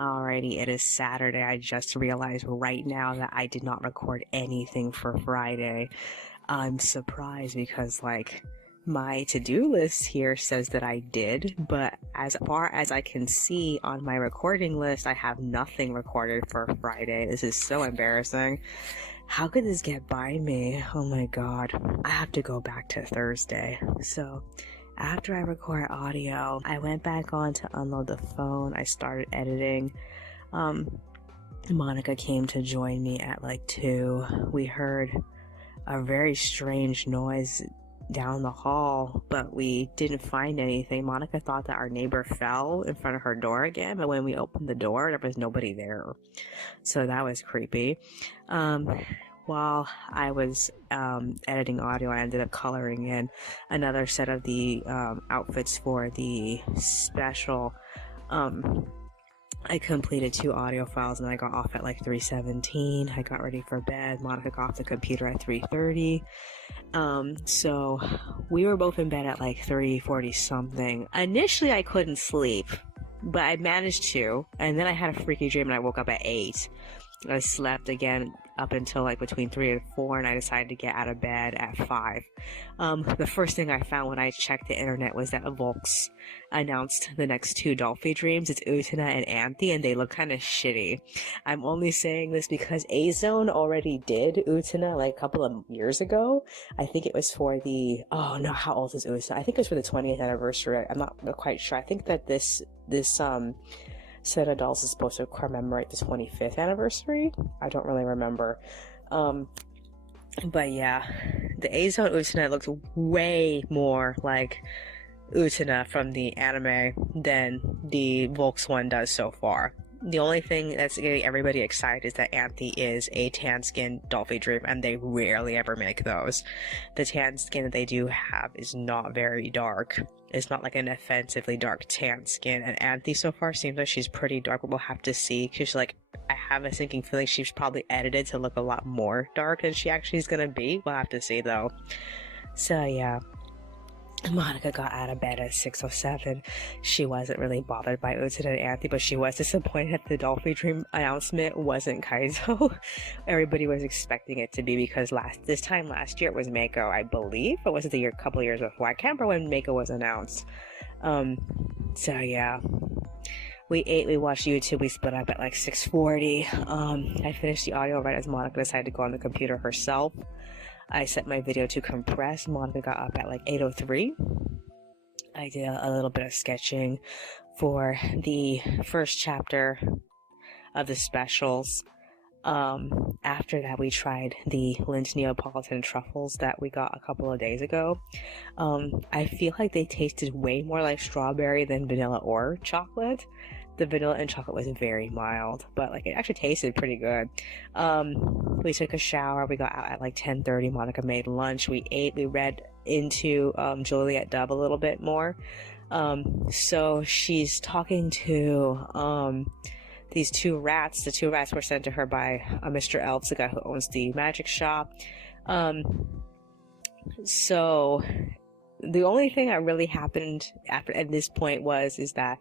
Alrighty, it is Saturday. I just realized right now that I did not record anything for Friday. I'm surprised because, like, my to-do list here says that I did, but as far as I can see on my recording list, I have nothing recorded for Friday. This is so embarrassing. How could this get by me? Oh my god. I have to go back to Thursday. So, after I record audio, I went back on to unload the phone. I started editing. Monika came to join me at like 2. We heard a very strange noise down the hall, but we didn't find anything. Monika thought that our neighbor fell in front of her door again, but when we opened the door, there was nobody there. So that was creepy. While I was editing audio, I ended up coloring in another set of the outfits for the special. I completed 2 audio files and I got off at like 3:17. I got ready for bed. Monika got off the computer at 3:30. So we were both in bed at like 3:40 something. Initially, I couldn't sleep, but I managed to. And then I had a freaky dream and I woke up at 8. I slept again up until like between 3 and 4, and I decided to get out of bed at 5. The first thing I found when I checked the internet was that Volks announced the next 2 Dolphy dreams. It's Utena and Anthe, and they look kind of shitty. I'm only saying this because A-Zone already did Utena like a couple of years ago. I think it was for the, oh no, how old is Utena? I think it was for the 20th anniversary. I'm not quite sure. I think that this set of dolls is supposed to commemorate the 25th anniversary. I don't really remember. But yeah, the A-Zone Utena looks way more like Utena from the anime than the Volks one does so far. The only thing that's getting everybody excited is that Anthe is a tan skin Dolphy dream, and they rarely ever make those. The tan skin that they do have is not very dark. It's not like an offensively dark tan skin, and Anthe so far seems like she's pretty dark, but we'll have to see, because like, I have a sinking feeling she's probably edited to look a lot more dark than she actually is gonna be. We'll have to see though. So yeah. Monika got out of bed at 6:07. She wasn't really bothered by Utena and Anthe, but she was disappointed that the Dolphy Dream announcement wasn't Kaizo. Everybody was expecting it to be, because this time last year it was Mako, I believe, or was it the couple years before? I can't remember when Mako was announced. So yeah. We ate, we watched YouTube, we split up at like 6:40. I finished the audio right as Monika decided to go on the computer herself. I set my video to compress. Monika got up at like 8:03. I did a little bit of sketching for the first chapter of the specials. After that, we tried the Lindt Neapolitan truffles that we got a couple of days ago. I feel like they tasted way more like strawberry than vanilla or chocolate. The vanilla and chocolate was very mild, but like it actually tasted pretty good. We took a shower. We got out at like 10:30. Monika made lunch. We ate. We read into Juliet Dove a little bit more. So she's talking to these 2 rats. The 2 rats were sent to her by Mr. Elves, the guy who owns the magic shop. So the only thing that really happened at this point is that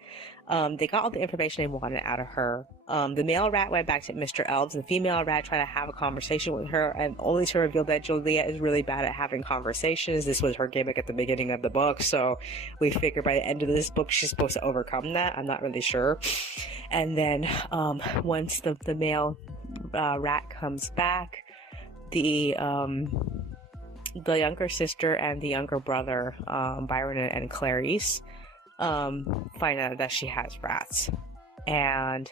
they got all the information they wanted out of her. The male rat went back to Mr. Elves, and the female rat tried to have a conversation with her, and only to reveal that Juliet is really bad at having conversations. This was her gimmick at the beginning of the book, so we figured by the end of this book she's supposed to overcome that. I'm not really sure. And then once the male rat comes back, the younger sister and the younger brother, Byron and Clarice, find out that she has rats, and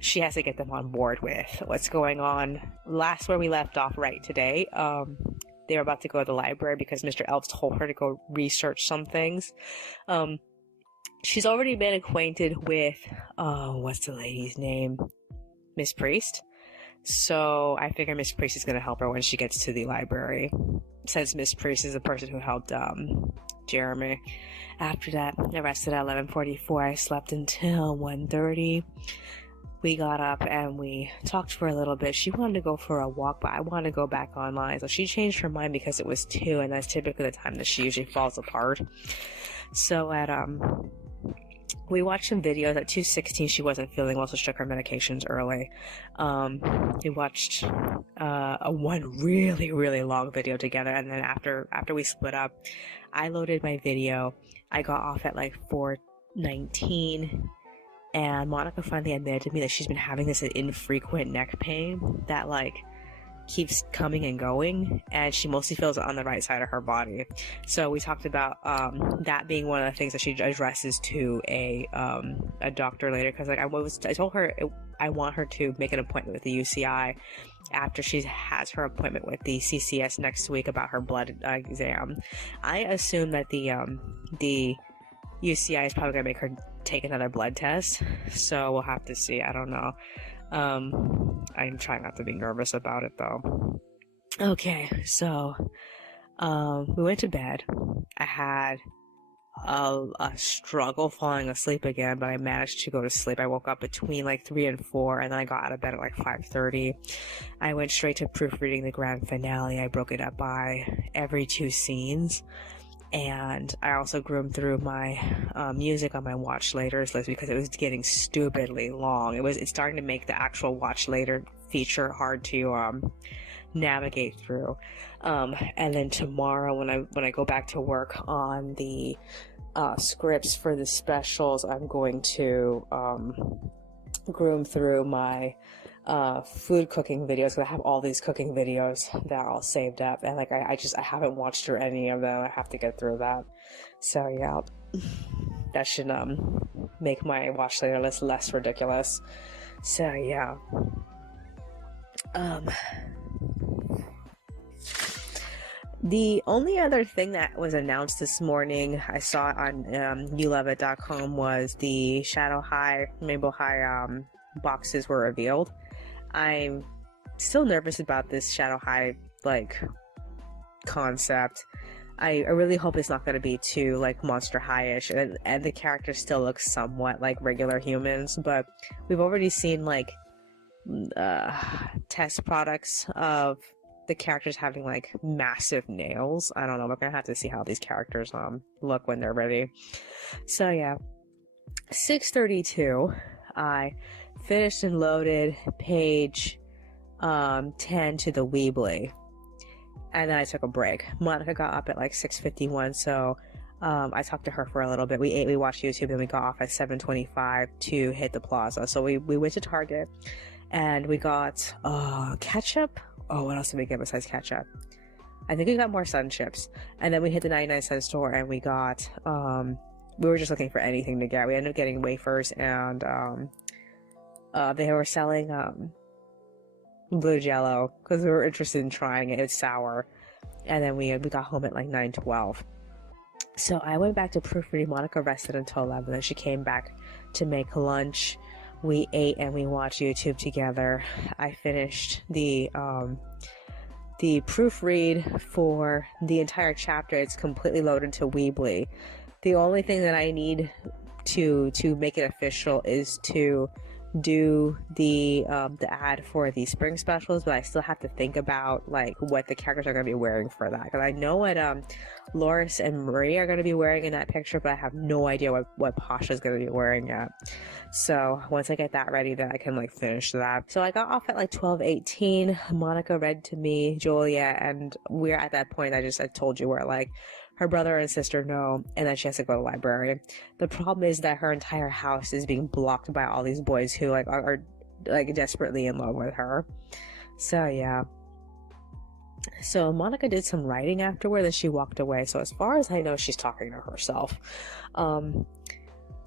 she has to get them on board with what's going on. Last where we left off right today, they were about to go to the library because Mr. Elves told her to go research some things. She's already been acquainted with, what's the lady's name? Miss Priest. So I figure Miss Priest is going to help her when she gets to the library, since Miss Priest is the person who helped Jeremy. After that, I rested at 11:44. I slept until 1:30. We got up and we talked for a little bit. She wanted to go for a walk, but I wanted to go back online. So she changed her mind because it was 2, and that's typically the time that she usually falls apart. So at we watched some videos. At 2:16 she wasn't feeling well, so she took her medications early. We watched a one really, really long video together, and then after we split up, I loaded my video. I got off at like 4:19, and Monica finally admitted to me that she's been having this infrequent neck pain that like keeps coming and going, and she mostly feels it on the right side of her body. So we talked about that being one of the things that she addresses to a doctor later, because like I told her I want her to make an appointment with the UCI after she has her appointment with the CCS next week about her blood exam. I assume that the UCI is probably gonna make her take another blood test, so we'll have to see. I don't know. I'm trying not to be nervous about it though. Okay, so we went to bed. I had a struggle falling asleep again, but I managed to go to sleep. I woke up between like 3 and 4, and then I got out of bed at like 5:30. I went straight to proofreading the grand finale. I broke it up by every 2 scenes. And I also groomed through my music on my watch laters list because it was getting stupidly long. It's starting to make the actual watch later feature hard to navigate through. And then tomorrow, when I go back to work on the scripts for the specials, I'm going to groom through my food cooking videos, because I have all these cooking videos that are all saved up, and like I haven't watched through any of them. I have to get through that. So yeah, that should make my watch later list less ridiculous. So yeah, the only other thing that was announced this morning, I saw it on youloveit.com, was the Shadow High, Rainbow High boxes were revealed. I'm still nervous about this Shadow High like concept. I really hope it's not going to be too like Monster High-ish, and the characters still look somewhat like regular humans, but we've already seen like test products of the characters having like massive nails. I don't know, we're gonna have to see how these characters look when they're ready. So yeah, 6:32, I finished and loaded page 10 to the Weebly, and then I took a break. Monica got up at like 6:51, so I talked to her for a little bit. We ate, we watched YouTube, and we got off at 7:25 to hit the plaza. So we went to Target, and we got ketchup. Oh, what else did we get besides ketchup? I think we got more Sun Chips, and then we hit the 99-cent store, and we got we were just looking for anything to get. We ended up getting wafers, and they were selling blue Jello because we were interested in trying it. It's sour. And then we got home at like 9:12. So I went back to proofreading. Monica rested until 11, and she came back to make lunch. We ate and we watched YouTube together. I finished the proofread for the entire chapter. It's completely loaded to Weebly. The only thing that I need to make it official is to do the ad for the spring specials, but I still have to think about like what the characters are going to be wearing for that, because I know what Loris and Marie are going to be wearing in that picture, but I have no idea what Pasha is going to be wearing yet. So once I get that ready, then I can like finish that. So I got off at like 12:18. Monica read to me Julia, and we're at that point I told you where like her brother and sister know, and then she has to go to the library. The problem is that her entire house is being blocked by all these boys who like are like desperately in love with her. So yeah. So Monica did some writing afterward, and she walked away. So as far as I know, she's talking to herself.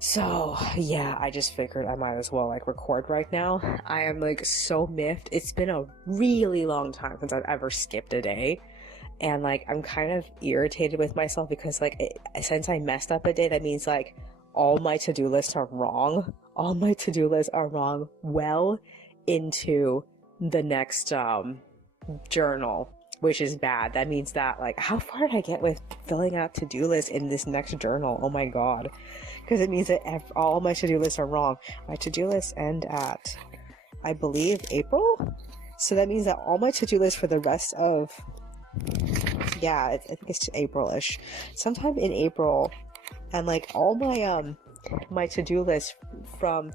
So yeah, I just figured I might as well like record right now. I am like so miffed. It's been a really long time since I've ever skipped a day. And like I'm kind of irritated with myself because like since I messed up a day, that means like all my to-do lists are wrong. All my to-do lists are wrong well into the next journal, which is bad. That means that like how far did I get with filling out to-do lists in this next journal? Oh my god. Because it means that all my to-do lists are wrong. My to-do lists end at, I believe, April? So that means that all my to-do lists for the rest of, yeah, I think it's April-ish. Sometime in April, and like all my my to-do list from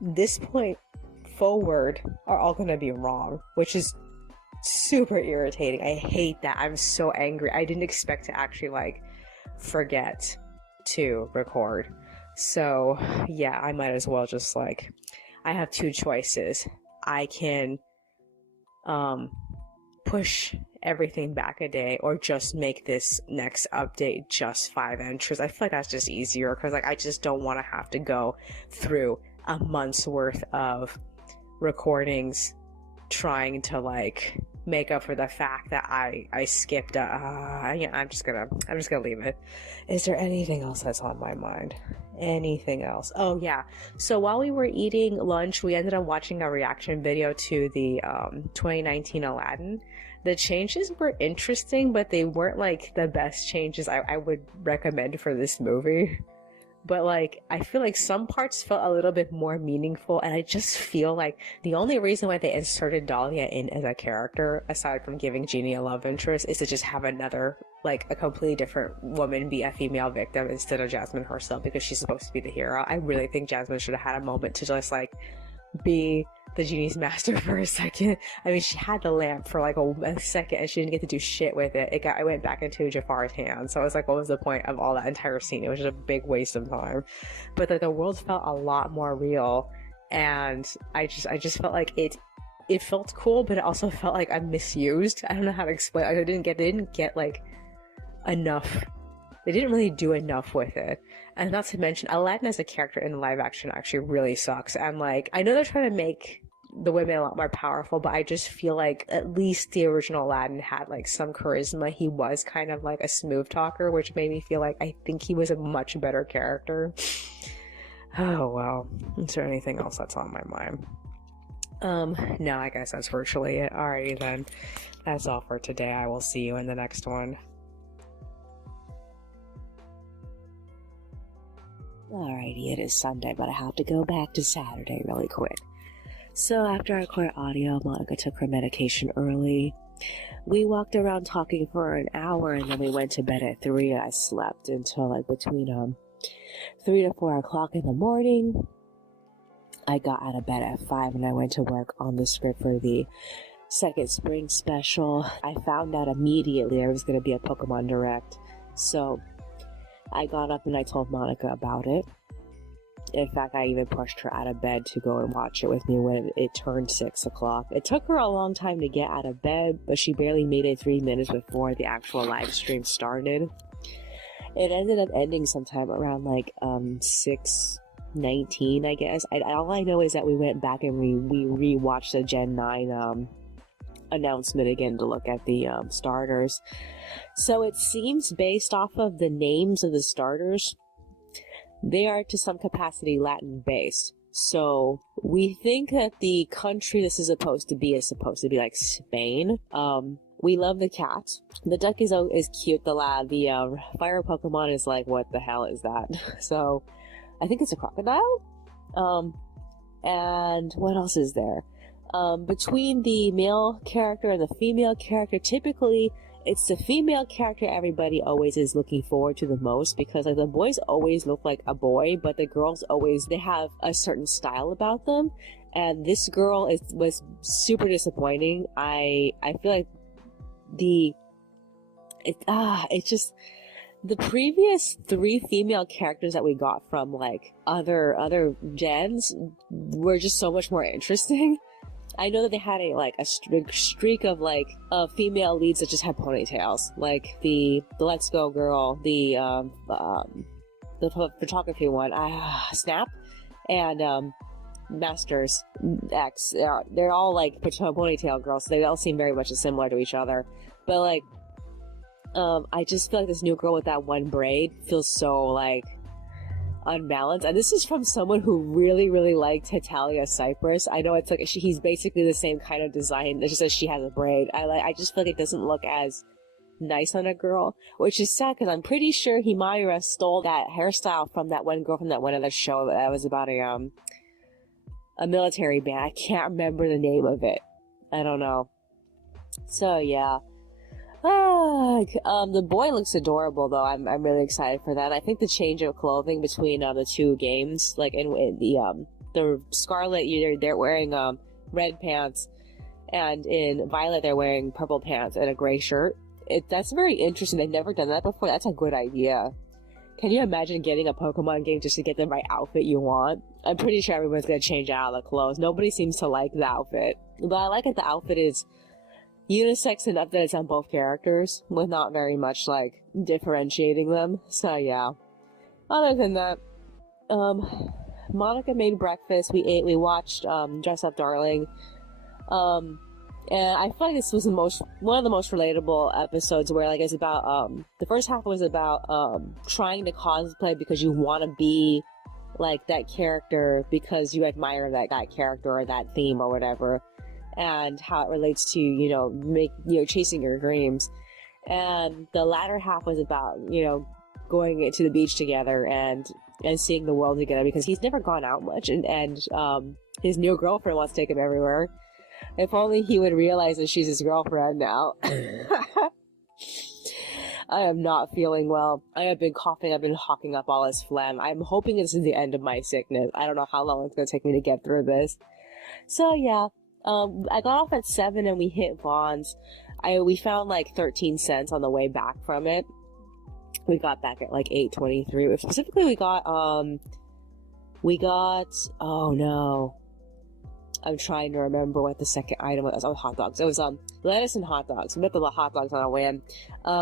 this point forward are all gonna be wrong, which is super irritating. I hate that. I'm so angry. I didn't expect to actually like forget to record. So yeah, I might as well just like, I have two choices. I can push everything back a day, or just make this next update just 5 entries. I feel like that's just easier, because like I just don't want to have to go through a month's worth of recordings trying to like make up for the fact that I skipped yeah, I'm just gonna leave it. Is there anything else that's on my mind? Anything else? Oh yeah, so while we were eating lunch, we ended up watching a reaction video to the 2019 Aladdin. The changes were interesting, but they weren't like the best changes I would recommend for this movie. But like, I feel like some parts felt a little bit more meaningful, and I just feel like the only reason why they inserted Dahlia in as a character, aside from giving Genie a love interest, is to just have another, like, a completely different woman be a female victim instead of Jasmine herself, because she's supposed to be the hero. I really think Jasmine should have had a moment to just, like, be the Genie's master for a second. I mean, she had the lamp for like a second, and she didn't get to do shit with it. It went back into Jafar's hands. So I was like, what was the point of all that entire scene? It was just a big waste of time. But like, the world felt a lot more real, and I just felt like it felt cool, but it also felt like I'm misused. I don't know how to explain. They didn't get like enough. They didn't really do enough with it. And not to mention, Aladdin as a character in the live action actually really sucks. And like, I know they're trying to make the women a lot more powerful, but I just feel like at least the original Aladdin had like some charisma. He was kind of like a smooth talker, which made me feel like I think he was a much better character. Oh well. Is there anything else that's on my mind? No, I guess that's virtually it. Alrighty then. That's all for today. I will see you in the next one. Alrighty, it is Sunday, but I have to go back to Saturday really quick. So after I recorded audio, Monika took her medication early. We walked around talking for an hour, and then we went to bed at 3. I slept until like between 3 to 4 o'clock in the morning. I got out of bed at 5, and I went to work on the script for the second spring special. I found out immediately there was going to be a Pokemon Direct, so I got up and I told Monika about it. In fact, I even pushed her out of bed to go and watch it with me when it turned 6 o'clock. It took her a long time to get out of bed, but she barely made it 3 minutes before the actual live stream started. It ended up ending sometime around like 6:19, I guess. All I know is that we went back and we rewatched the Gen 9 announcement again to look at the starters. So it seems, based off of the names of the starters, they are to some capacity Latin based. So we think that the country this is supposed to be like Spain. We love the cat. The duck is cute. The fire Pokemon is like, what the hell is that? So I think it's a crocodile. And what else is there? Between the male character and the female character, typically it's the female character everybody always is looking forward to the most, because like the boys always look like a boy, but the girls they have a certain style about them, and this girl was super disappointing. I feel like it's just the previous 3 female characters that we got from like other gens were just so much more interesting. I know that they had a streak of like female leads that just had ponytails, like the Let's Go girl, the photography one, Snap, and Masters X. They're all like ponytail girls, so they all seem very much similar to each other. But like, I just feel like this new girl with that one braid feels so like unbalanced, and this is from someone who really liked Hetalia Cypress. I know it's like he's basically the same kind of design, it's just that she has a braid. I just feel like it doesn't look as nice on a girl, which is sad, because I'm pretty sure Himayura stole that hairstyle from that one girl from that one other show that was about a military band. I can't remember the name of it. I don't know. So yeah, The boy looks adorable though. I'm really excited for that. I think the change of clothing between the two games, like in the Scarlet, they're wearing red pants, and in Violet they're wearing purple pants and a gray shirt. That's very interesting. They've never done that before. That's a good idea. Can you imagine getting a Pokemon game just to get the right outfit you want? I'm pretty sure everyone's gonna change out of the clothes. Nobody seems to like the outfit, but I like that the outfit is unisex enough that it's on both characters, with not very much, like, differentiating them. So, yeah. Other than that, Monika made breakfast, we ate, we watched, Dress Up Darling, and I feel like this was one of the most relatable episodes where, like, it's about, the first half was about, trying to cosplay because you want to be, like, that character because you admire that character or that theme or whatever, and how it relates to, chasing your dreams. And the latter half was about, going to the beach together and seeing the world together, because he's never gone out much, and his new girlfriend wants to take him everywhere. If only he would realize that she's his girlfriend now. I am not feeling well. I have been coughing. I've been hawking up all this phlegm. I'm hoping this is the end of my sickness. I don't know how long it's going to take me to get through this. So, yeah. I got off at 7 and we hit Vaughn's. We found like 13 cents on the way back from it. We got back at like 8:23. Specifically, we got, oh no. I'm trying to remember what the second item was. Oh, hot dogs. It was, lettuce and hot dogs. We got the hot dogs on our way in.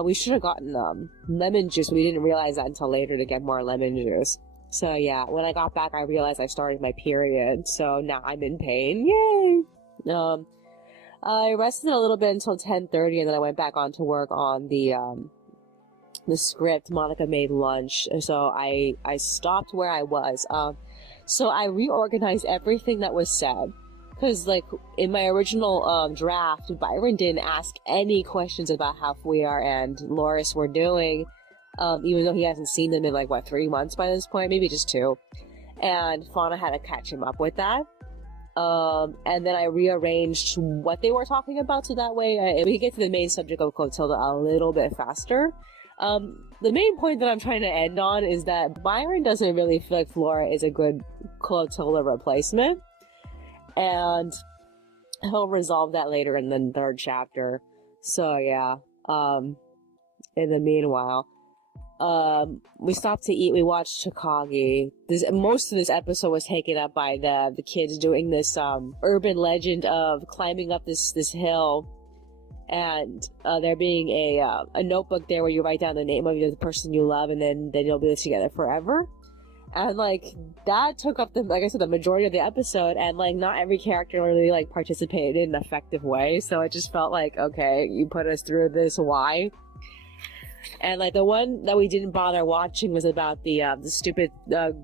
We should have gotten, lemon juice. We didn't realize that until later to get more lemon juice. So yeah, when I got back, I realized I started my period. So now I'm in pain. Yay! I rested a little bit until 10:30, and then I went back on to work on the script. Monika made lunch, so I stopped where I was. So I reorganized everything that was said, because, like, in my original draft, Byron didn't ask any questions about how Fuir and Loris were doing, even though he hasn't seen them in, like, 3 months by this point, maybe just 2. And Fauna had to catch him up with that. And then I rearranged what they were talking about, so that way we could get to the main subject of Clotilda a little bit faster. The main point that I'm trying to end on is that Byron doesn't really feel like Flora is a good Clotilda replacement, and he'll resolve that later in the 3rd chapter. So yeah, in the meanwhile, we stopped to eat. We watched Chicago. Most of this episode was taken up by the kids doing this urban legend of climbing up this hill, and there being a notebook there where you write down the name of the person you love, and then you'll be together forever. And like that took up the majority of the episode, and like not every character really like participated in an effective way. So it just felt like, okay, you put us through this, why? And like the one that we didn't bother watching was about the stupid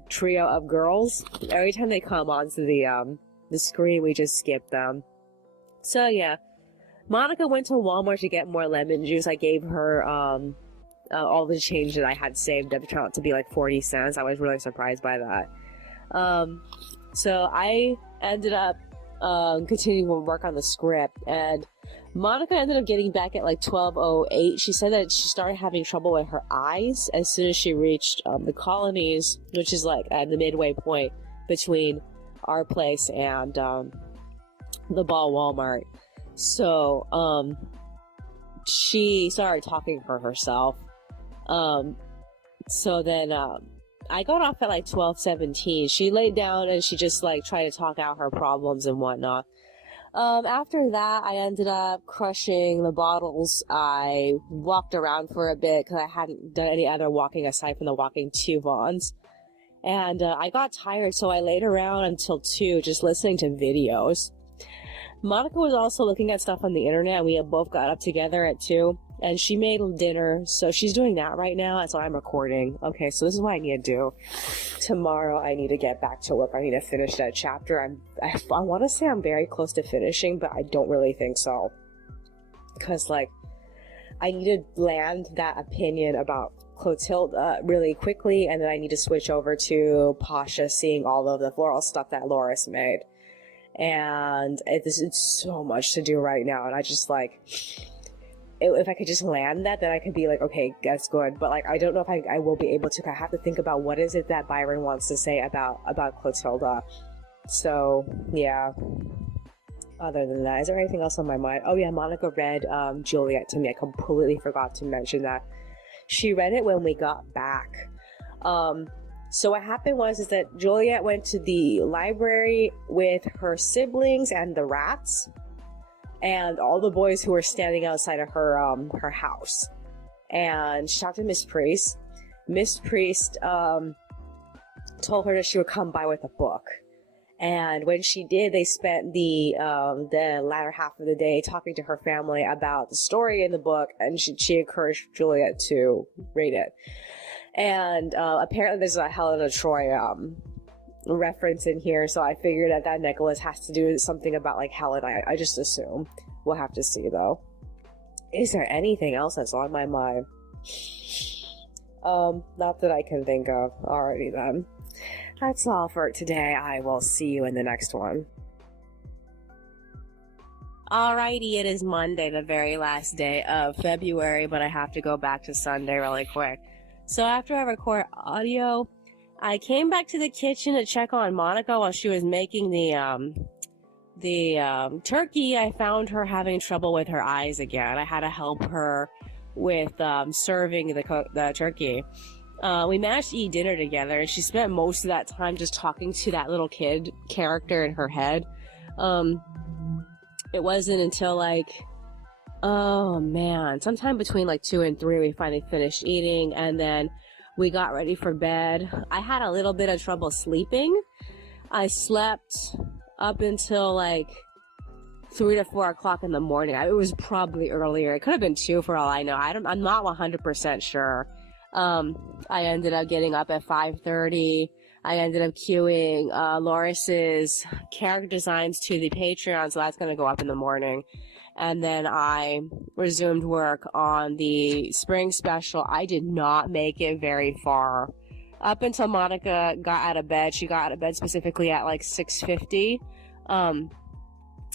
trio of girls. Every time they come onto the screen, we just skip them. So yeah, Monika went to Walmart to get more lemon juice. I gave her all the change that I had saved up, turned out to be like 40 cents. I was really surprised by that. So I ended up continuing to work on the script, and Monika ended up getting back at like 12:08. She said that she started having trouble with her eyes as soon as she reached the colonies, which is like at the midway point between our place and the Ball Walmart. So she started talking for herself. So then I got off at like 12:17. She laid down and she just like tried to talk out her problems and whatnot. After that, I ended up crushing the bottles. I walked around for a bit because I hadn't done any other walking aside from the walking to Vaughn's. And I got tired, so I laid around until 2 just listening to videos. Monika was also looking at stuff on the internet, and we had both got up together at 2. And she made dinner, so she's doing that right now, and so I'm recording. Okay, so this is what I need to do. Tomorrow, I need to get back to work. I need to finish that chapter. I want to say I'm very close to finishing, but I don't really think so. Because, like, I need to land that opinion about Clotilda really quickly, and then I need to switch over to Pasha seeing all of the floral stuff that Loris made. And it's so much to do right now, and I just, like... if I could just land that, then I could be like, okay, that's good. But like, I don't know if I will be able to. I have to think about what is it that Byron wants to say about Clotilda. So yeah. Other than that, is there anything else on my mind? Oh yeah, Monica read Juliet to me. I completely forgot to mention that. She read it when we got back. So what happened is that Juliet went to the library with her siblings and the rats, and all the boys who were standing outside of her house. And she talked to Miss Priest. Miss Priest told her that she would come by with a book. And when she did, they spent the latter half of the day talking to her family about the story in the book, and she encouraged Juliet to read it. And apparently there's a Helena Troy reference in here, so I figured that necklace has to do with something about like Helen. I just assume. We'll have to see though. Is there anything else that's on my mind? Not that I can think of. Alrighty then. That's all for today. I will see you in the next one. Alrighty, it is Monday, the very last day of February, but I have to go back to Sunday really quick. So after I record audio, I came back to the kitchen to check on Monica while she was making the turkey. I found her having trouble with her eyes again. I had to help her with serving the turkey. We managed to eat dinner together, and she spent most of that time just talking to that little kid character in her head. It wasn't until like, oh man, sometime between like 2 and 3 we finally finished eating, and then we got ready for bed. I had a little bit of trouble sleeping. I slept up until like 3 to 4 o'clock in the morning. It was probably earlier. It could have been 2 for all I know. I'm not 100% sure. I ended up getting up at 5:30. I ended up queuing Loris's character designs to the Patreon, so that's going to go up in the morning. And then I resumed work on the spring special. I did not make it very far. Up until Monica got out of bed. She got out of bed specifically at like 6:50.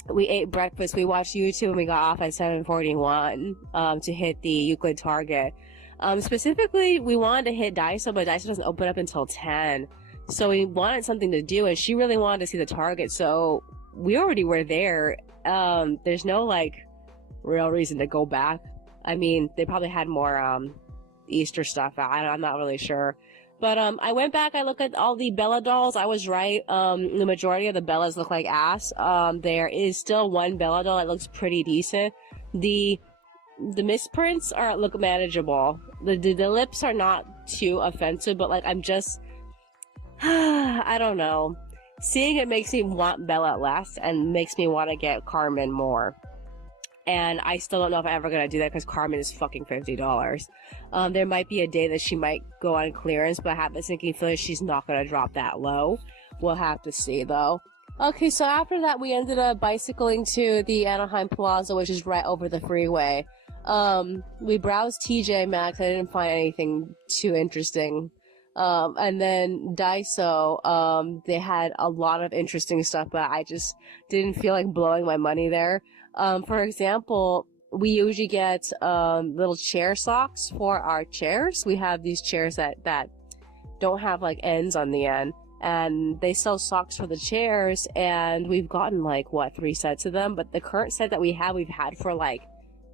We ate breakfast. We watched YouTube, and we got off at 7:41 to hit the Euclid target. Specifically, we wanted to hit Daiso, but Daiso doesn't open up until 10. So we wanted something to do, and she really wanted to see the target, so we already were there. There's no, like, real reason to go back. I mean, they probably had more, Easter stuff out. I'm not really sure. But, I went back, I looked at all the Bella dolls. I was right. The majority of the Bellas look like ass. There is still one Bella doll that looks pretty decent. The misprints look manageable. The lips are not too offensive, but like I'm just I don't know. Seeing it makes me want Bella less and makes me want to get Carmen more. And I still don't know if I'm ever gonna do that because Carmen is fucking $50. There might be a day that she might go on clearance, but I have this sinking feeling she's not gonna drop that low. We'll have to see though. Okay, so after that we ended up bicycling to the Anaheim Plaza, which is right over the freeway. We browsed TJ Maxx. I didn't find anything too interesting. And then Daiso, they had a lot of interesting stuff, but I just didn't feel like blowing my money there. For example, we usually get, little chair socks for our chairs. We have these chairs that don't have like ends on the end, and they sell socks for the chairs, and we've gotten like, 3 sets of them, but the current set that we've had for like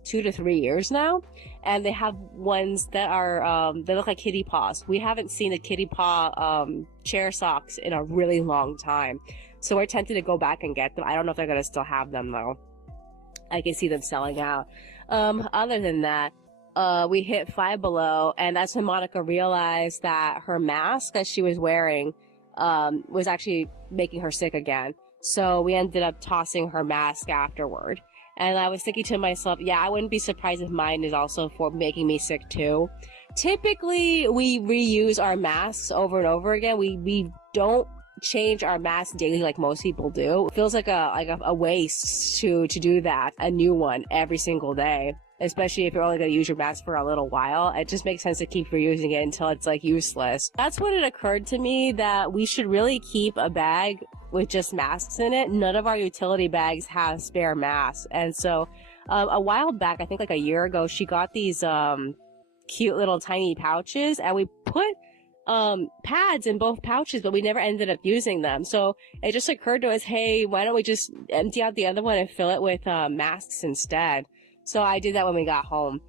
2 to 3 years now, and they have ones that are they look like kitty paws. We haven't seen the kitty paw chair socks in a really long time, so we're tempted to go back and get them. I don't know if they're gonna still have them though. I can see them selling out. Other than that, we hit Five Below, and that's when Monica realized that her mask that she was wearing was actually making her sick again. So we ended up tossing her mask afterward. And I was thinking to myself, yeah, I wouldn't be surprised if mine is also for making me sick too. Typically, we reuse our masks over and over again. We don't change our masks daily like most people do. It feels like a waste to do that, a new one every single day. Especially if you're only going to use your mask for a little while. It just makes sense to keep reusing it until it's like useless. That's when it occurred to me that we should really keep a bag with just masks in it. None of our utility bags have spare masks. And so A while back, I think like a year ago, she got these cute little tiny pouches, and we put pads in both pouches, but we never ended up using them. So it just occurred to us, hey, why don't we just empty out the other one and fill it with masks instead? So I did that when we got home.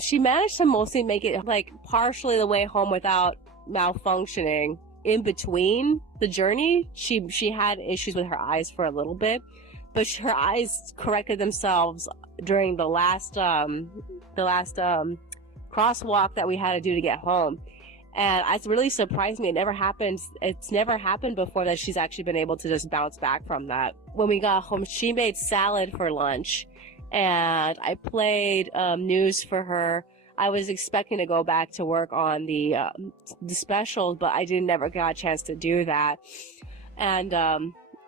She managed to mostly make it like partially the way home without malfunctioning. In between the journey, she had issues with her eyes for a little bit, but her eyes corrected themselves during the last crosswalk that we had to do to get home. And it really surprised me. It's never happened before that she's actually been able to just bounce back from that. When we got home, she made salad for lunch, and I played news for her. I was expecting to go back to work on the specials, but I never got a chance to do that. And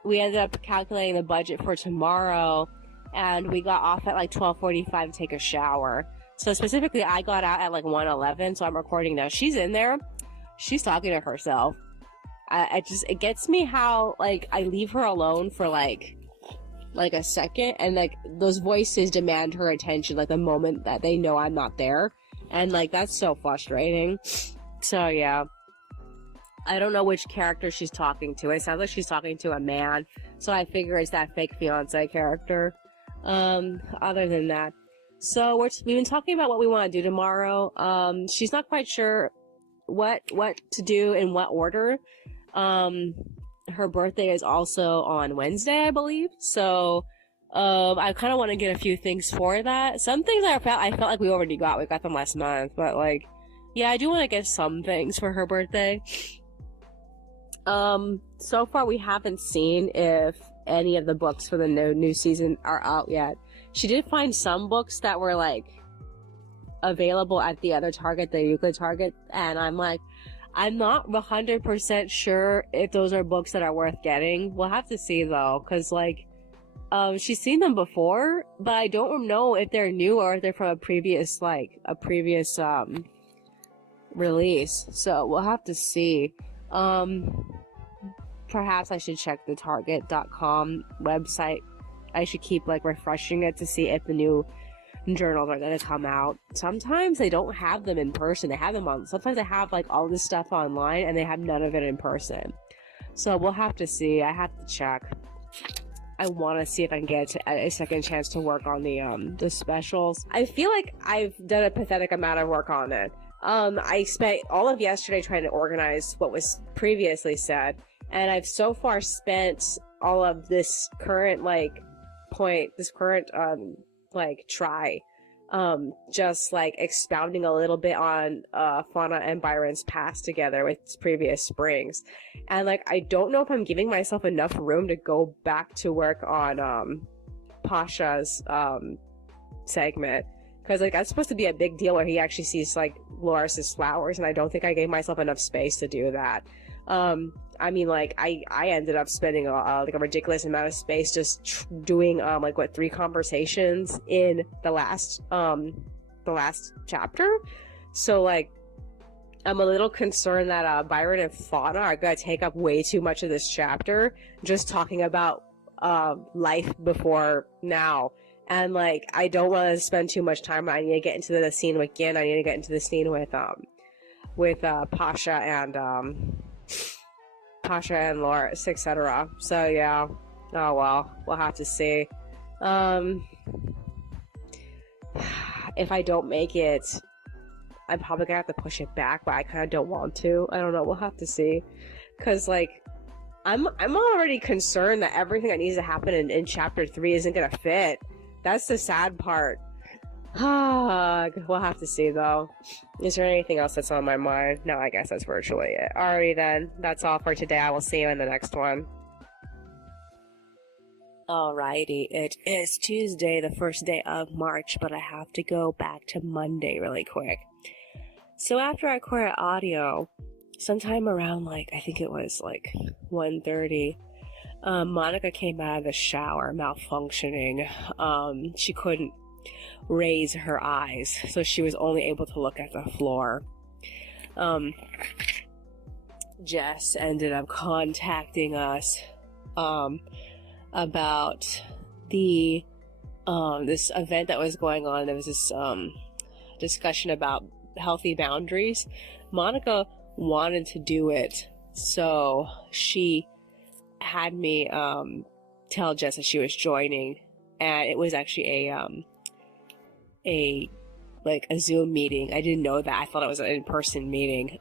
we ended up calculating the budget for tomorrow, and we got off at like 12:45 to take a shower. So specifically, I got out at like 1:11, so I'm recording now. She's in there. She's talking to herself. It gets me how, like, I leave her alone for like a second, and like those voices demand her attention like the moment that they know I'm not there, and like that's so frustrating. So yeah, I don't know which character she's talking to. It sounds like she's talking to a man, so I figure it's that fake fiance character. Other than that, so we've been talking about what we want to do tomorrow. She's not quite sure what to do in what order. Her birthday is also on Wednesday, I believe. So, I kind of want to get a few things for that. Some things I felt like we already got. We got them last month, but like, yeah, I do want to get some things for her birthday. So far we haven't seen if any of the books for the new season are out yet. She did find some books that were like available at the other Target, the Euclid Target, and I'm like, I'm not 100% sure if those are books that are worth getting. We'll have to see though, cause like, she's seen them before, but I don't know if they're new or if they're from a previous release. So we'll have to see. Perhaps I should check the Target.com website. I should keep like refreshing it to see if the new journals are going to come out. Sometimes they don't have them in person. They have them sometimes they have like all this stuff online and they have none of it in person. So we'll have to see. I have to check. I want to see if I can get a second chance to work on the specials. I feel like I've done a pathetic amount of work on it. I spent all of yesterday trying to organize what was previously said, and I've so far spent all of this current try just like expounding a little bit on Fauna and Byron's past together with previous springs, and like I don't know if I'm giving myself enough room to go back to work on Pasha's segment, because like that's supposed to be a big deal where he actually sees like Loris's flowers, and I don't think I gave myself enough space to do that. I mean, like, I ended up spending a ridiculous amount of space just doing, 3 conversations in the last chapter. So, like, I'm a little concerned that, Byron and Fauna are gonna take up way too much of this chapter, just talking about, life before now. And, like, I don't want to spend too much time. I need to get into the scene with Gin. I need to get into the scene with Pasha and Loris, etc. So yeah. Oh well, we'll have to see. If I don't make it, I'm probably gonna have to push it back, but I kind of don't want to. I don't know. We'll have to see. Cause like, I'm already concerned that everything that needs to happen in chapter 3 isn't gonna fit. That's the sad part. We'll have to see though. Is there anything else that's on my mind? No, I guess that's virtually it. Alrighty then, that's all for today. I will see you in the next one. Alrighty, it is Tuesday, the first day of March, but I have to go back to Monday really quick. So after I recorded audio, sometime around I think it was 1:30, Monika came out of the shower malfunctioning. She couldn't raise her eyes, so she was only able to look at the floor. Jess ended up contacting us about the this event that was going on. There was this discussion about healthy boundaries. Monika wanted to do it, so she had me tell Jess that she was joining, and it was actually a Zoom meeting. I didn't know that. I thought it was an in-person meeting.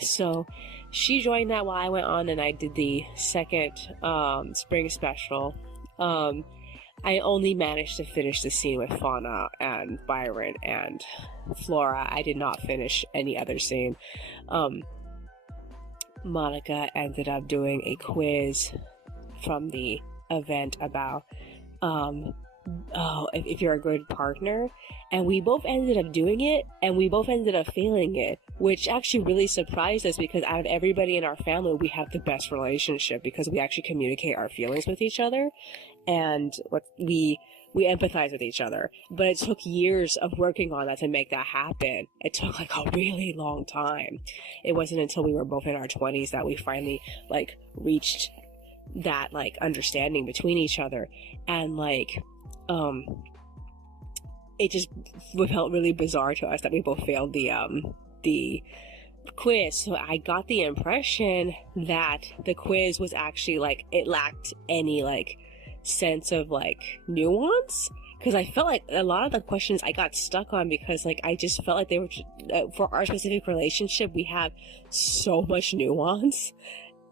So she joined that while I went on, and I did the second spring special. I only managed to finish the scene with Fauna and Byron and Flora. I did not finish any other scene. Monika ended up doing a quiz from the event about if you're a good partner, and we both ended up doing it, and we both ended up failing it, which actually really surprised us, because out of everybody in our family, we have the best relationship because we actually communicate our feelings with each other, and we empathize with each other. But it took years of working on that to make that happen. It took like a really long time. It wasn't until we were both in our 20s that we finally like reached that like understanding between each other. And like it just felt really bizarre to us that we both failed the quiz. So I got the impression that the quiz was actually like, it lacked any like sense of like nuance, because I felt like a lot of the questions I got stuck on, because like I just felt like they were for our specific relationship, we have so much nuance,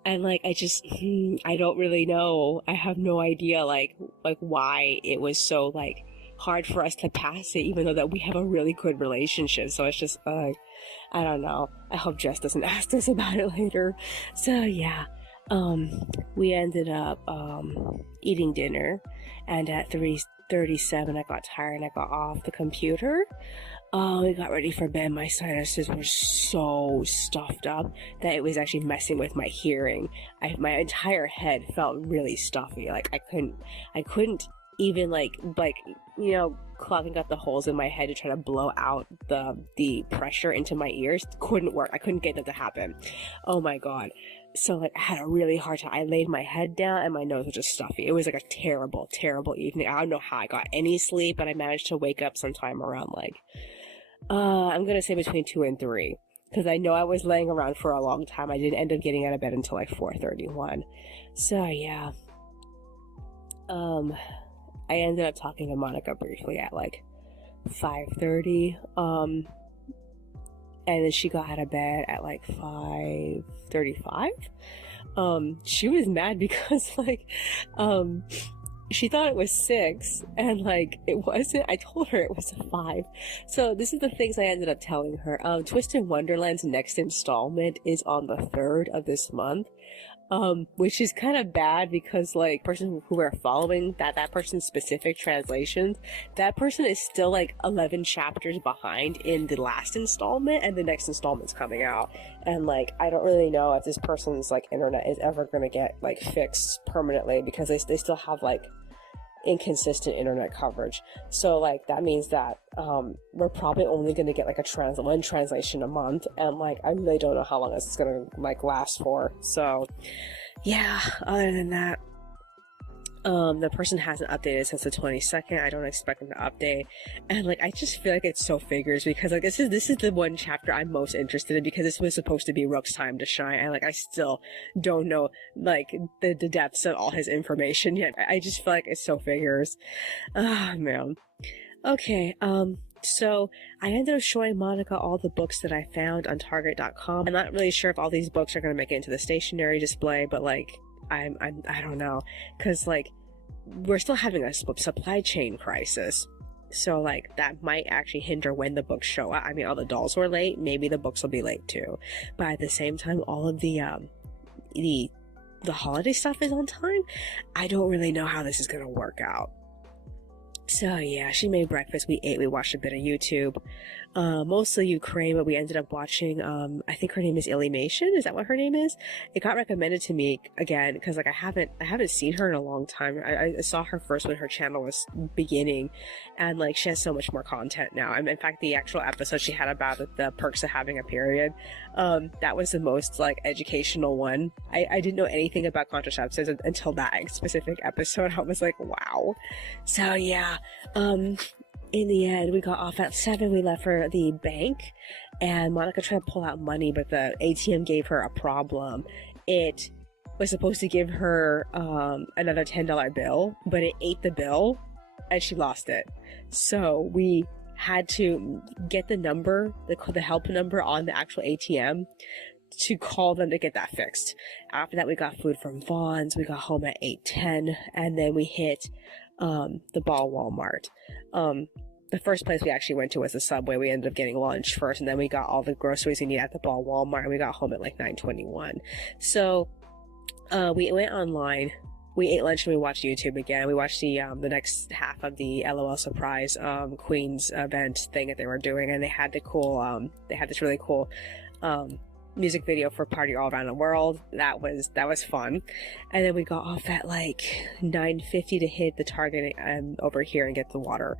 and like I don't really know, I have no idea like why it was so like hard for us to pass it, even though that we have a really good relationship. So it's just I don't know, I hope Jess doesn't ask us about it later. So yeah, we ended up eating dinner, and at 3:37 I got tired and I got off the computer. We got ready for bed. My sinuses were so stuffed up that it was actually messing with my hearing. My entire head felt really stuffy. Like I couldn't even like you know, clogging up the holes in my head to try to blow out the pressure into my ears couldn't work. I couldn't get that to happen. Oh my god. So like I had a really hard time. I laid my head down and my nose was just stuffy. It was like a terrible, terrible evening. I don't know how I got any sleep, but I managed to wake up sometime around like I'm gonna say between 2 and 3, because I know I was laying around for a long time. I didn't end up getting out of bed until like 4:31. So yeah, I ended up talking to Monika briefly at like 5:30, and then she got out of bed at like 5:35. She was mad because like she thought it was 6, and like it wasn't. I told her it was 5. So this is the things I ended up telling her. Twisted Wonderland's next installment is on the 3rd of this month, which is kind of bad, because like person who we're following, that person's specific translations, that person is still like 11 chapters behind in the last installment, and the next installment's coming out, and like I don't really know if this person's like internet is ever gonna get like fixed permanently, because they still have like inconsistent internet coverage. So like that means that we're probably only going to get like one translation a month, and like I really don't know how long this is going to like last for. So yeah, other than that, the person hasn't updated since the 22nd. I don't expect them to update, and like I just feel like it's so figures, because like this is the one chapter I'm most interested in, because this was supposed to be Rook's time to shine, and like I still don't know like the depths of all his information yet. I just feel like it's so figures. Ah, man. Okay, so I ended up showing Monika all the books that I found on Target.com. I'm not really sure if all these books are going to make it into the stationery display, but like I don't know, because like we're still having a supply chain crisis, so like that might actually hinder when the books show up. I mean, all the dolls were late, maybe the books will be late too, but at the same time, all of the holiday stuff is on time. I don't really know how this is gonna work out. So yeah, she made breakfast, we ate, we watched a bit of YouTube, mostly Ukraine, but we ended up watching, I think her name is Illymation, is that what her name is? It got recommended to me again, because like I haven't seen her in a long time. I saw her first when her channel was beginning, and like she has so much more content now. And in fact, the actual episode she had about the perks of having a period, that was the most like educational one. I didn't know anything about contraceptives until that specific episode. I was like, wow. So yeah, yeah. In the end, we got off at 7. We left for the bank, and Monica tried to pull out money, but the ATM gave her a problem. It was supposed to give her another $10 bill, but it ate the bill, and she lost it. So we had to get the number, the help number on the actual ATM, to call them to get that fixed. After that, we got food from Vaughn's. We got home at 8:10, and then we hit the Ball Walmart. The first place we actually went to was the Subway. We ended up getting lunch first, and then we got all the groceries we need at the Ball Walmart, and we got home at like 9:21. So we went online. We ate lunch and we watched YouTube again. We watched the next half of the LOL Surprise Queens event thing that they were doing, and they had this really cool music video for Party All Around the World. That was fun. And then we got off at like 9:50 to hit the Target over here and get the water.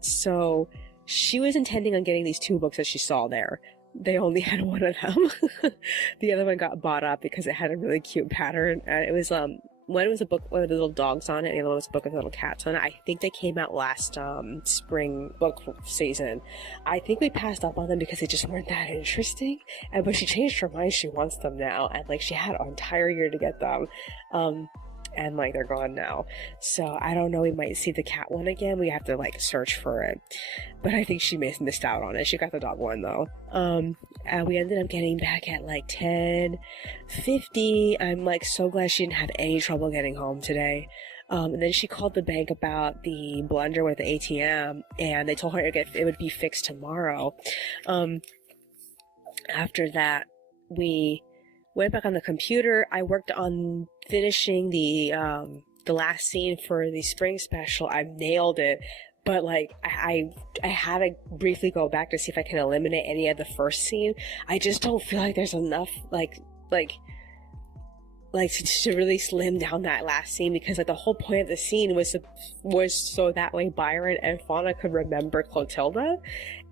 So she was intending on getting these 2 books that she saw there. They only had one of them. The other one got bought up because it had a really cute pattern, and it was one was a book with little dogs on it, and the other one was a book with little cats on it. I think they came out last spring book season. I think we passed up on them because they just weren't that interesting. But she changed her mind. She wants them now, and like she had an entire year to get them. And like they're gone now. So I don't know, we might see the cat one again. We have to like search for it. But I think she missed out on it. She got the dog one though. And we ended up getting back at like 10:50. I'm like so glad she didn't have any trouble getting home today. And then she called the bank about the blunder with the ATM, and they told her it would be fixed tomorrow. After that, we went back on the computer. I worked on finishing the last scene for the spring special. I nailed it, but like I had to briefly go back to see if I can eliminate any of the first scene. I just don't feel like there's enough like to really slim down that last scene, because like the whole point of the scene was so that way Byron and Fauna could remember Clotilda,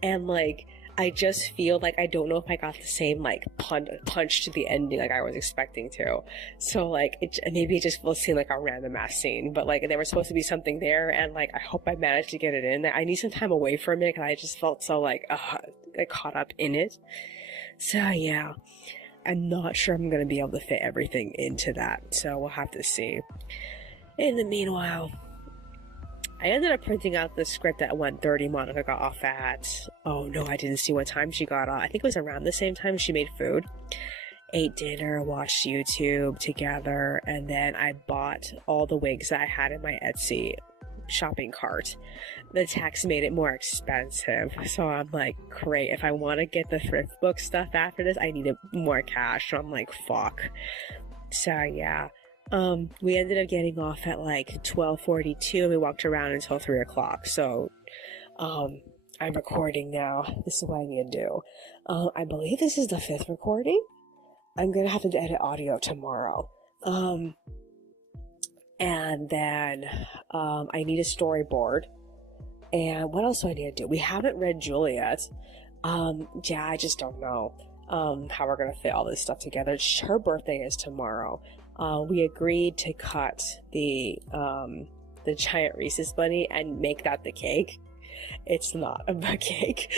and like I just feel like I don't know if I got the same like punch to the ending like I was expecting to. So like maybe it just will seem like a random ass scene, but like there was supposed to be something there, and like I hope I managed to get it in there. I need some time away from it because I just felt so like caught up in it. So yeah, I'm not sure I'm gonna be able to fit everything into that, so we'll have to see. In the meanwhile, I ended up printing out the script at 1:30. Monica got off at, oh no, I didn't see what time she got off. I think it was around the same time she made food. Ate dinner, watched YouTube together, and then I bought all the wigs that I had in my Etsy shopping cart. The tax made it more expensive, so I'm like, great, if I want to get the thrift book stuff after this, I needed more cash, so I'm like, fuck. So yeah. We ended up getting off at like 12:42, and we walked around until 3 o'clock. So, I'm recording now. This is what I need to do. I believe this is the 5th recording. I'm gonna have to edit audio tomorrow. And then, I need a storyboard. And what else do I need to do? We haven't read Juliet. Yeah, I just don't know, how we're gonna fit all this stuff together. Her birthday is tomorrow. We agreed to cut the giant Reese's bunny and make that the cake. It's not a cake.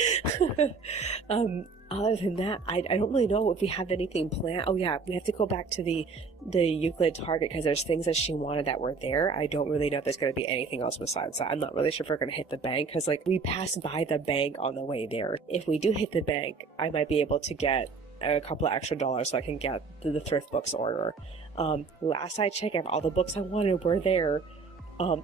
Other than that, I don't really know if we have anything planned. Oh yeah, we have to go back to the Euclid Target because there's things that she wanted that were there. I don't really know if there's going to be anything else besides that. I'm not really sure if we're going to hit the bank because like we passed by the bank on the way there. If we do hit the bank, I might be able to get a couple of extra dollars so I can get the thrift books order. Last I checked, all the books I wanted were there.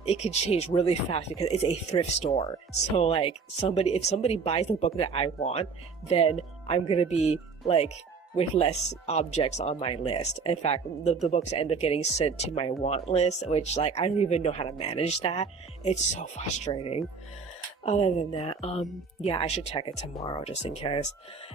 It could change really fast because it's a thrift store. So like if somebody buys the book that I want, then I'm gonna be like with less objects on my list. In fact, the books end up getting sent to my want list, which like I don't even know how to manage that. It's so frustrating. Other than that, yeah, I should check it tomorrow just in case.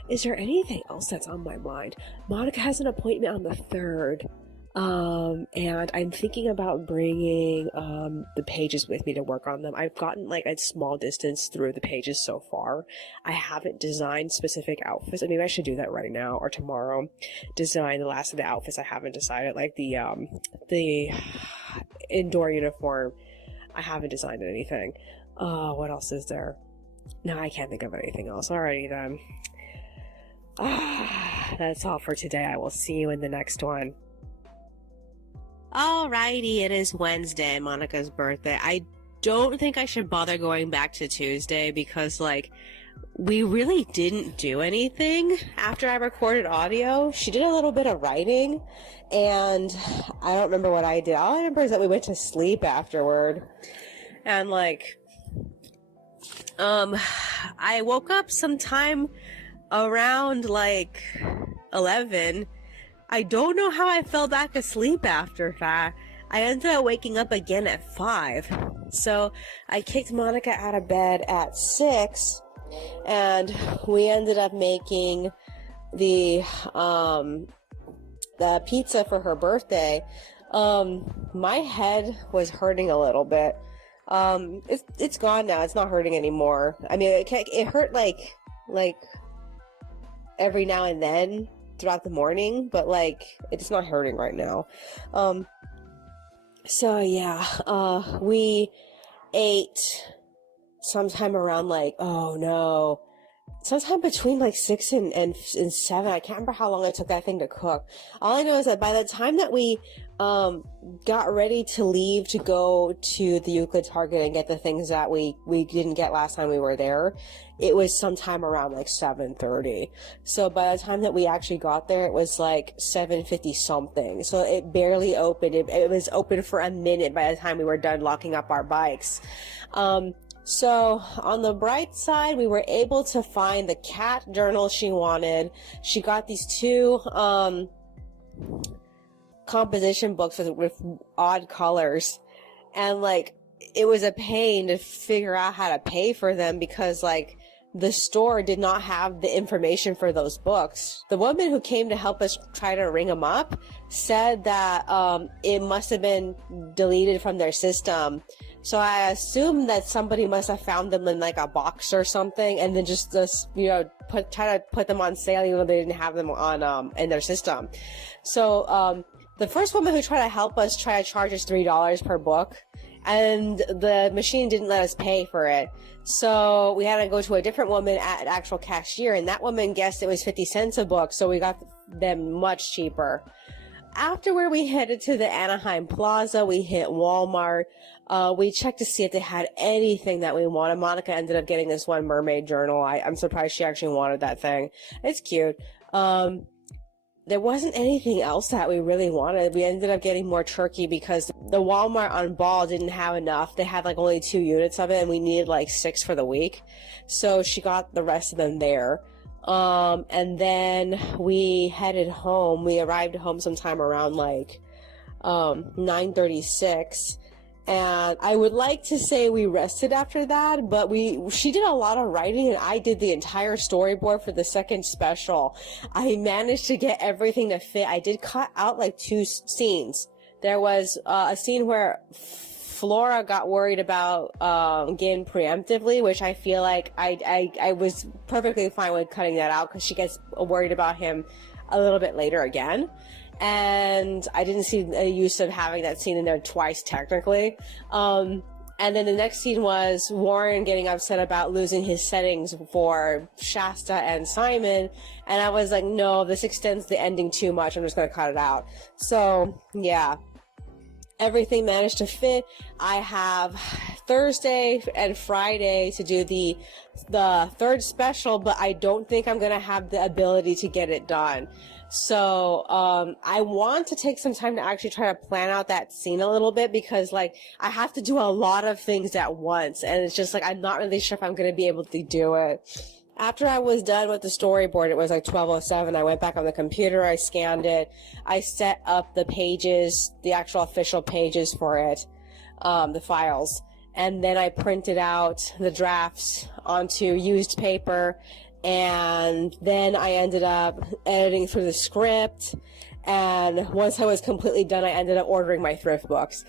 Is there anything else that's on my mind? Monica has an appointment on the 3rd. And I'm thinking about bringing, the pages with me to work on them. I've gotten like a small distance through the pages so far. I haven't designed specific outfits. Maybe I should do that right now or tomorrow. Design the last of the outfits I haven't decided, like the indoor uniform. I haven't designed anything. What else is there? No, I can't think of anything else. Alrighty then. That's all for today. I will see you in the next one. Alrighty, it is Wednesday, Monica's birthday. I don't think I should bother going back to Tuesday because, like, we really didn't do anything after I recorded audio. She did a little bit of writing, and I don't remember what I did. All I remember is that we went to sleep afterward. And, like, I woke up sometime around, like, 11. I don't know how I fell back asleep after that. I ended up waking up again at 5. So I kicked Monica out of bed at 6, and we ended up making the pizza for her birthday. My head was hurting a little bit. It's gone now. It's not hurting anymore. I mean, it hurt like every now and then throughout the morning, but like it's not hurting right now. So yeah, we ate sometime around like, sometime between like 6 and 7. I can't remember how long it took that thing to cook. All I know is that by the time that we got ready to leave to go to the Euclid Target and get the things that we didn't get last time we were there, it was sometime around like 7:30. So by the time that we actually got there, it was like 7:50 something. So it barely opened. It was open for a minute by the time we were done locking up our bikes. So on the bright side, we were able to find the cat journal she wanted. She got these 2 composition books with odd colors, and like it was a pain to figure out how to pay for them because like the store did not have the information for those books. The woman who came to help us try to ring them up said that it must have been deleted from their system. So I assume that somebody must have found them in like a box or something, and then just try to put them on sale even though they didn't have them on in their system. So the first woman who tried to help us tried to charge us $3 per book, and the machine didn't let us pay for it. So we had to go to a different woman at an actual cashier, and that woman guessed it was 50 cents a book, so we got them much cheaper. Afterward, we headed to the Anaheim Plaza. We hit Walmart. We checked to see if they had anything that we wanted. Monica ended up getting this one mermaid journal. I'm surprised she actually wanted that thing. It's cute. There wasn't anything else that we really wanted. We ended up getting more turkey because the Walmart on Ball didn't have enough. They had like only 2 units of it, and we needed like 6 for the week. So she got the rest of them there. And then we headed home. We arrived home sometime around like 9:36. And I would like to say we rested after that, but she did a lot of writing and I did the entire storyboard for the second special. I managed to get everything to fit. I did cut out like 2 scenes. There was a scene where Flora got worried about Gin preemptively, which I feel like I was perfectly fine with cutting that out because she gets worried about him a little bit later again. And I didn't see the use of having that scene in there twice, technically. And then the next scene was Warren getting upset about losing his settings for Shasta and Simon. And I was like, no, this extends the ending too much. I'm just going to cut it out. So, yeah. Everything managed to fit. I have Thursday and Friday to do the third special, but I don't think I'm going to have the ability to get it done. So, I want to take some time to actually try to plan out that scene a little bit because, like, I have to do a lot of things at once, and it's just, like, I'm not really sure if I'm going to be able to do it. After I was done with the storyboard, it was like 12:07. I went back on the computer, I scanned it, I set up the pages, the actual official pages for it, the files, and then I printed out the drafts onto used paper. And then I ended up editing through the script, and once I was completely done, I ended up ordering my thrift books.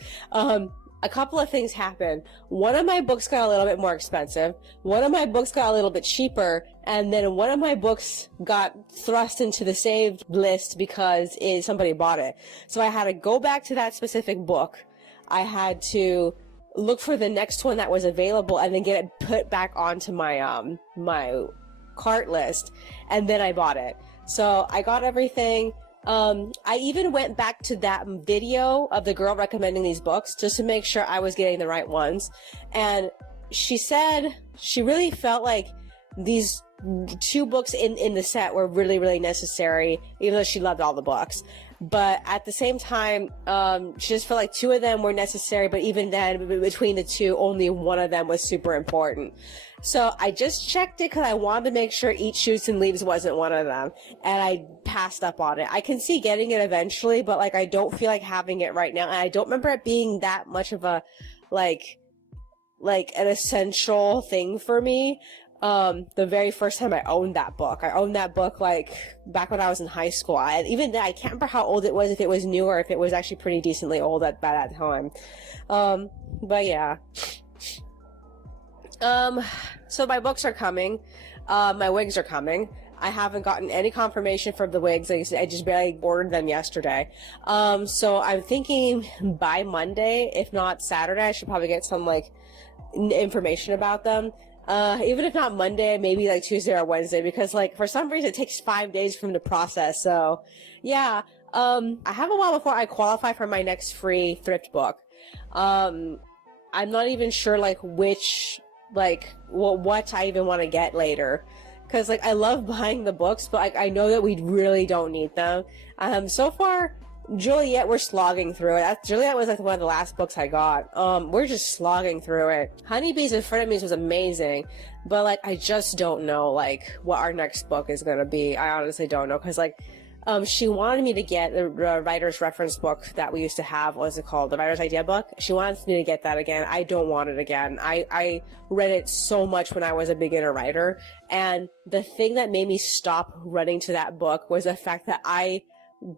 A couple of things happened. One of my books got a little bit more expensive, one of my books got a little bit cheaper, and then one of my books got thrust into the saved list because somebody bought it. So I had to go back to that specific book. I had to look for the next one that was available and then get it put back onto my my cart list, and then I bought it. So I got everything. I even went back to that video of the girl recommending these books just to make sure I was getting the right ones. And she said she really felt like these 2 books in the set were really, really necessary, even though she loved all the books. But at the same time, she just felt like 2 of them were necessary, but even then, between the 2, only one of them was super important. So I just checked it because I wanted to make sure Eat, Shoots, and Leaves wasn't one of them, and I passed up on it. I can see getting it eventually, but like I don't feel like having it right now, and I don't remember it being that much of a like an essential thing for me. The very first time I owned that book like back when I was in high school. Even then, I can't remember how old it was, if it was new or if it was actually pretty decently old by that time. But yeah. So my books are coming. My wigs are coming. I haven't gotten any confirmation from the wigs. I just barely ordered them yesterday. So I'm thinking by Monday, if not Saturday, I should probably get some like information about them. Even if not Monday, maybe like Tuesday or Wednesday, because like for some reason it takes 5 days for them to process. So yeah, I have a while before I qualify for my next free thrift book. I'm not even sure like which, like what I even want to get later. Cause like I love buying the books, but like I know that we really don't need them. So far, Juliet, we're slogging through it. Juliet was like one of the last books I got. We're just slogging through it. Honeybees in Front of Me was amazing, but like I just don't know like what our next book is gonna be. I honestly don't know, cause like she wanted me to get the writer's reference book that we used to have. What was it called? The writer's idea book. She wants me to get that again. I don't want it again. I read it so much when I was a beginner writer, and the thing that made me stop running to that book was the fact that I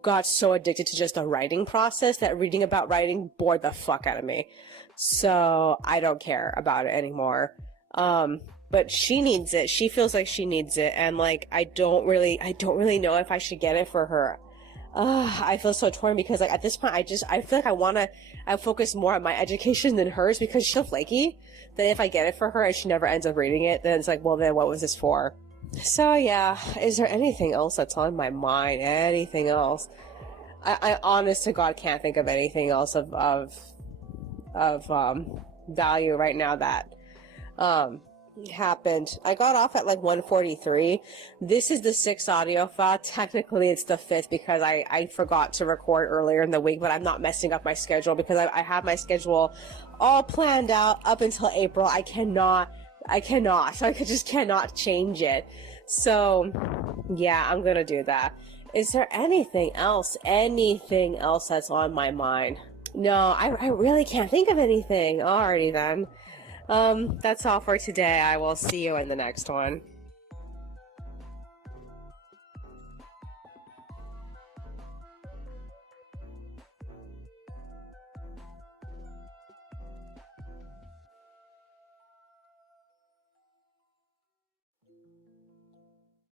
got so addicted to just the writing process that reading about writing bored the fuck out of me. So I don't care about it anymore. But she needs it. She feels like she needs it, and like I don't really know if I should get it for her. I feel so torn because like at this point I feel like I focus more on my education than hers, because she's so flaky that if I get it for her and she never ends up reading it, then it's like, well then what was this for? So yeah, is there anything else that's on my mind? Anything else? I honest to God can't think of anything else of value right now that happened. I got off at like 1:43. This is the 6th audio file. Technically it's the 5th because I forgot to record earlier in the week, but I'm not messing up my schedule because I have my schedule all planned out up until April. I cannot, so I just cannot change it. So yeah, I'm gonna do that. Is there anything else that's on my mind? No, I really can't think of anything. Alrighty then. That's all for today. I will see you in the next one.